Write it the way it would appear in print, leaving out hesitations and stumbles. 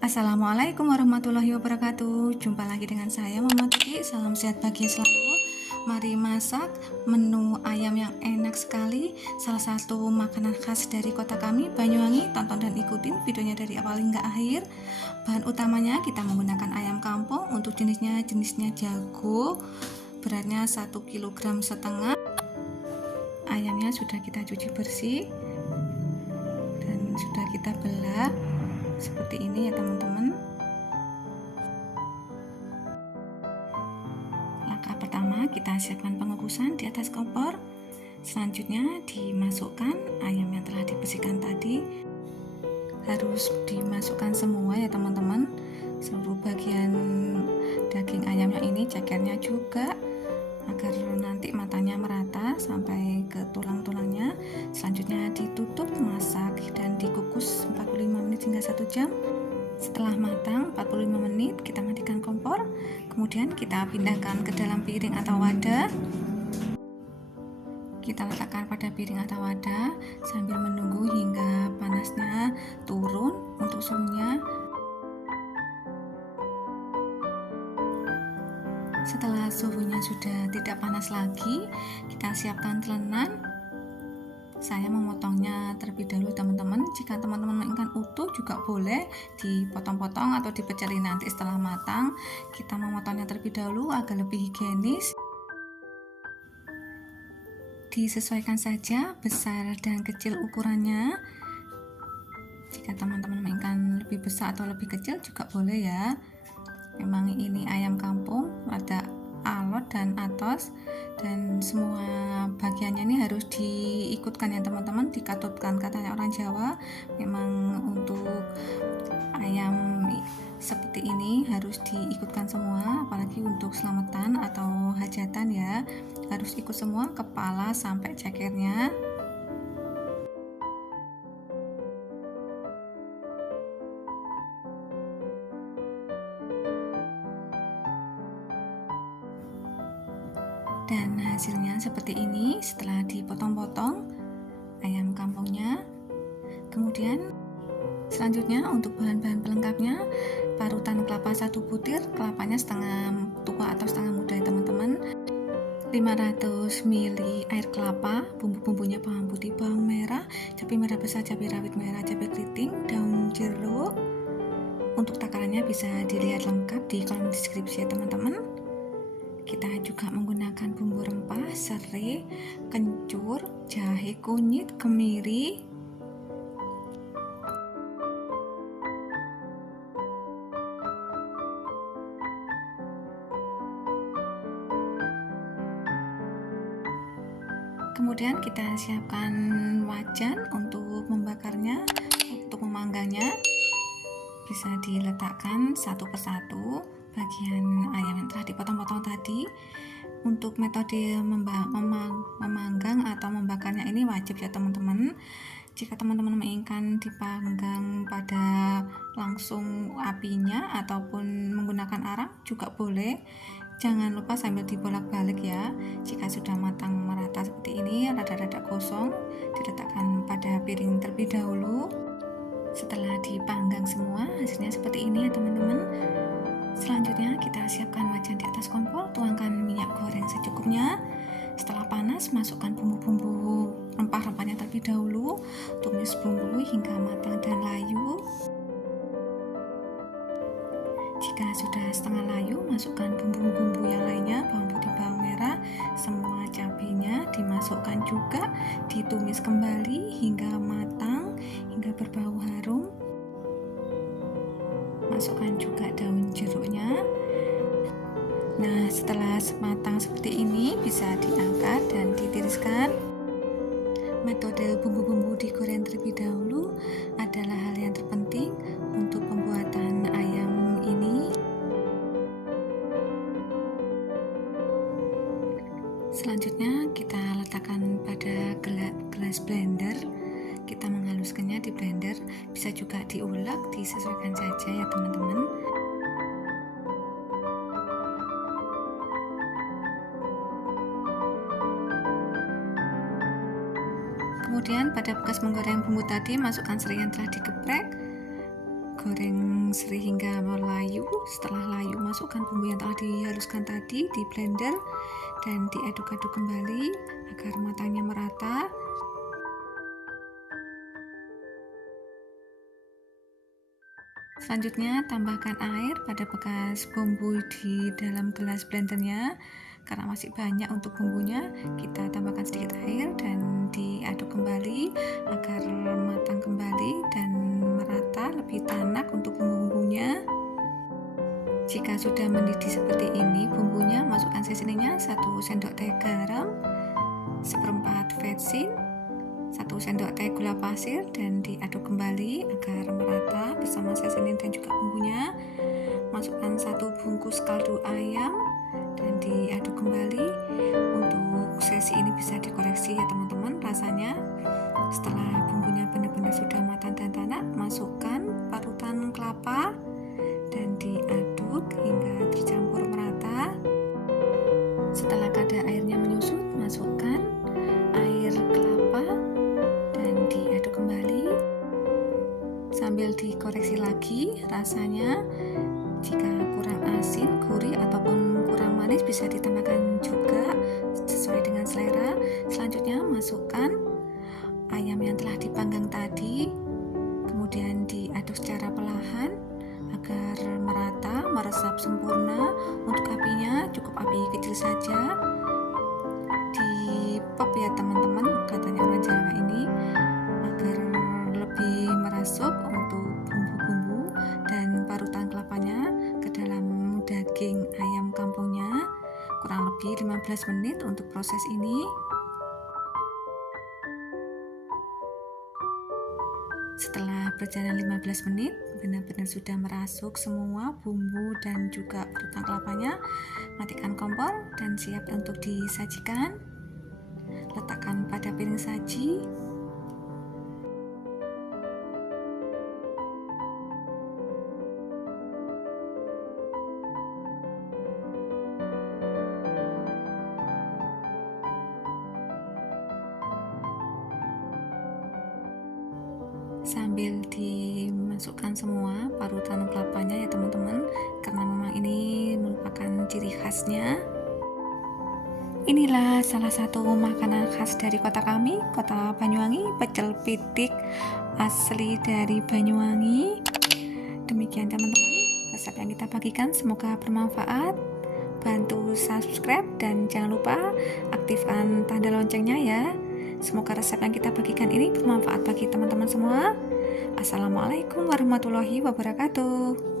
Assalamualaikum warahmatullahi wabarakatuh. Jumpa lagi dengan saya Mama Titi. Salam sehat bahagia selalu. Mari masak menu ayam yang enak sekali, salah satu makanan khas dari kota kami, Banyuwangi. Tonton dan ikutin videonya dari awal hingga akhir. Bahan utamanya kita menggunakan ayam kampung. Untuk jenisnya jago, beratnya 1,5 kg. Ayamnya sudah kita cuci bersih dan sudah kita belah seperti ini ya teman-teman. Langkah pertama, kita siapkan pengukusan di atas kompor. Selanjutnya dimasukkan ayam yang telah dibersihkan tadi. Harus dimasukkan semua ya teman-teman, seluruh bagian daging ayamnya ini, cekernya juga, agar nanti matanya merata sampai ke tulang-tulangnya. Selanjutnya ditutup, masak dan dikukus 45 menit hingga 1 jam. Setelah matang 45 menit, kita matikan kompor. Kemudian kita pindahkan ke dalam piring atau wadah. Kita letakkan pada piring atau wadah sambil menunggu hingga panasnya turun untuk suhunya. Setelah suhunya sudah tidak panas lagi, kita siapkan telenan. Saya memotongnya terlebih dahulu teman-teman. Jika teman-teman menginginkan utuh juga boleh dipotong-potong atau dipeceli nanti setelah matang. Kita memotongnya terlebih dahulu agar lebih higienis. Disesuaikan saja besar dan kecil ukurannya. Jika teman-teman menginginkan lebih besar atau lebih kecil juga boleh ya. Memang ini ayam kampung, ada alot dan atos, dan semua bagiannya ini harus diikutkan ya teman-teman, dikatutkan katanya orang Jawa. Memang untuk ayam seperti ini harus diikutkan semua, apalagi untuk selamatan atau hajatan ya, harus ikut semua, kepala sampai cekernya. Dan hasilnya seperti ini setelah dipotong-potong ayam kampungnya. Kemudian selanjutnya untuk bahan-bahan pelengkapnya, parutan kelapa 1 butir, kelapanya setengah tua atau setengah muda ya teman-teman. 500 ml air kelapa, bumbu-bumbunya bawang putih, bawang merah, cabai merah besar, cabai rawit merah, cabai keriting, daun jeruk. Untuk takarannya bisa dilihat lengkap di kolom deskripsi ya teman-teman. Kita juga menggunakan bumbu rempah, serai, kencur, jahe, kunyit, kemiri. Kemudian kita siapkan wajan untuk membakarnya, untuk memanggangnya. Bisa diletakkan satu persatu bagian ayam yang telah dipotong-potong tadi. Untuk metode memanggang atau membakarnya ini wajib ya teman-teman. Jika teman-teman menginginkan dipanggang pada langsung apinya ataupun menggunakan arang juga boleh. Jangan lupa sambil dibolak-balik ya. Jika sudah matang merata seperti ini, rada-rada kosong, diletakkan pada piring terlebih dahulu. Setelah dipanggang semua, hasilnya seperti ini ya teman-teman. Selanjutnya kita siapkan wajan di atas kompor, tuangkan minyak goreng secukupnya. Setelah panas, masukkan bumbu-bumbu rempah-rempahnya terlebih dahulu, tumis bumbu hingga matang dan layu. Jika sudah setengah layu, masukkan bumbu-bumbu yang lainnya, bawang putih, bawang merah, semua cabenya dimasukkan juga, ditumis kembali hingga matang, hingga berbau harum. Masukkan juga daun jeruknya. Nah, setelah matang seperti ini, bisa diangkat dan ditiriskan. Metode bumbu-bumbu digoreng terlebih dahulu adalah hal yang terpenting untuk pembuatan ayam ini. Selanjutnya kita letakkan pada gelas blender. Kita menghaluskannya di blender, bisa juga diulek, disesuaikan saja ya teman-teman. Kemudian pada bekas menggoreng bumbu tadi, masukkan serai yang telah digeprek, goreng sehingga melayu. Setelah layu, masukkan bumbu yang telah dihaluskan tadi di blender dan diaduk-aduk kembali agar matangnya merata. Selanjutnya tambahkan air pada bekas bumbu di dalam gelas blendernya. Karena masih banyak untuk bumbunya, kita tambahkan sedikit air dan diaduk kembali agar matang kembali dan merata, lebih tanak untuk bumbu-bumbunya. Jika sudah mendidih seperti ini bumbunya, masukkan seasoningnya 1 sendok teh garam, 1/4 vetsin, 1 sendok teh gula pasir dan diaduk kembali agar merata bersama seasoning dan juga bumbunya. Masukkan 1 bungkus kaldu ayam dan diaduk kembali. Untuk sesi ini bisa dikoreksi ya teman-teman rasanya. Setelah bumbunya benar-benar sudah matang dan tanak, masukkan parutan kelapa dan diaduk hingga tercampur merata. Setelah kadar airnya menyusut, masukkan air kelapa dan diaduk kembali sambil dikoreksi lagi rasanya. Jika kurang asin, gurih ataupun kurang manis bisa ditambahkan juga sesuai dengan selera. Selanjutnya masukkan ayam yang telah dipanggang tadi, kemudian diaduk secara perlahan agar merata, meresap sempurna. Untuk apinya cukup api kecil saja, di pop ya teman-teman, katanya orang Jawa ini, agar lebih merasuk untuk bumbu-bumbu dan parutan kelapanya ke dalam daging ayam kampungnya. Kurang lebih 15 menit untuk proses ini. Setelah berjalan 15 menit, benar-benar sudah merasuk semua bumbu dan juga parutan kelapanya. Matikan kompor dan siap untuk disajikan. Letakkan pada piring saji. Sambil dimasukkan semua parutan kelapanya ya teman-teman, karena memang ini merupakan ciri khasnya. Inilah salah satu makanan khas dari kota kami, kota Banyuwangi, pecel pitik asli dari Banyuwangi. Demikian teman-teman resep yang kita bagikan, semoga bermanfaat. Bantu subscribe dan jangan lupa aktifkan tanda loncengnya ya. Semoga resep yang kita bagikan ini bermanfaat bagi teman-teman semua. Assalamualaikum warahmatullahi wabarakatuh.